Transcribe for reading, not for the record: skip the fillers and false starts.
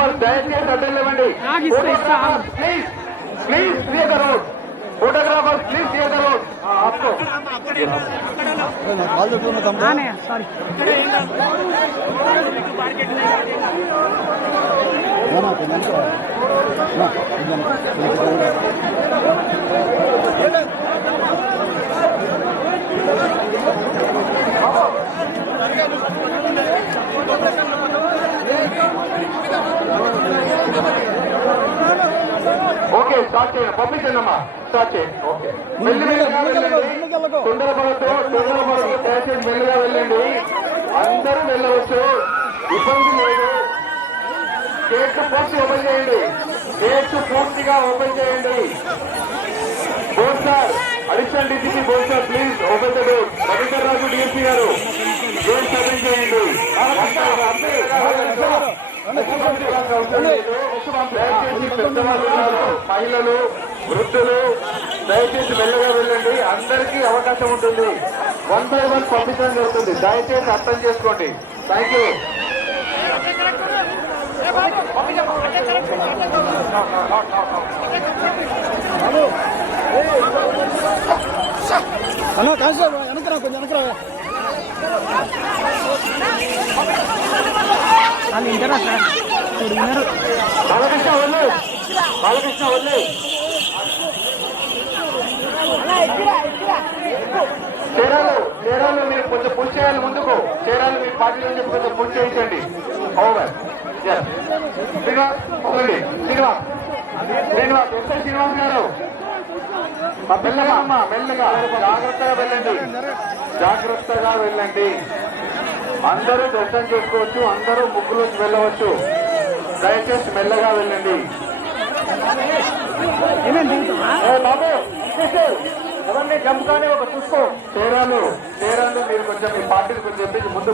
Photographer దయచేసి అడ్డం లేవండి. Please please clear the road. Photographer please clear the road. आपको सॉरी ఓకే స్టార్ట్ చేయండి. పంపించండి అమ్మా, స్టార్ట్ చేయండి. ఓకే మెల్లిగా వెళ్ళండి, తొందరపడద్దు, దయచేసి మెల్లిగా వెళ్ళండి. అందరూ వెళ్ళవచ్చు, ఇబ్బంది లేదు. గేట్లు పూర్తి ఓపెన్ చేయండి, గేట్లు పూర్తిగా ఓపెన్ చేయండి. బోల్ సార్, అడిషనల్ డీసీపీ బోల్ sir please open the door. Ravinder Raju DSP గారు గేట్ ఓపెన్ చేయండి. దయచేసి పెద్దవాళ్ళు, మహిళలు, వృద్ధులు దయచేసి మెల్లగా వెళ్ళండి. అందరికీ అవకాశం ఉంటుంది. 1 by 1 పంపించడం జరుగుతుంది. దయచేసి అర్థం చేసుకోండి. Thank you. అన్నా కాదు వెనకరా, కొంచెం వెనకరా. వాళ్ళు వింటారా సార్? విన్నారు. బాలకృష్ణ వల్లు, బాలకృష్ణ వల్లు. చీరాలు మీరు కొంచెం పుల్ చేయాలి ముందుకు. చీరాలు మీ పార్టీ నుంచి కొంచెం పుల్ చేయించండి. ఓవర్. శ్రీనివాస్ శ్రీనివాస్ శ్రీనివాస్ ఎస్ఐ శ్రీనివాస్ గారు మెల్లగా అమ్మా, మెల్లగా జాగ్రత్తగా వెళ్ళండి, జాగ్రత్తగా వెళ్ళండి. అందరూ దర్శనం చేసుకోవచ్చు, అందరూ ముగ్గులోకి వెళ్ళవచ్చు. దయచేసి మెల్లగా వెళ్ళండి. బాబు ఎవరిని జంపుగానే ఒక చూసుకో. చీరాలు మీరు కొంచెం మీ పార్టీని కొంచెం చెప్పేసి ముందు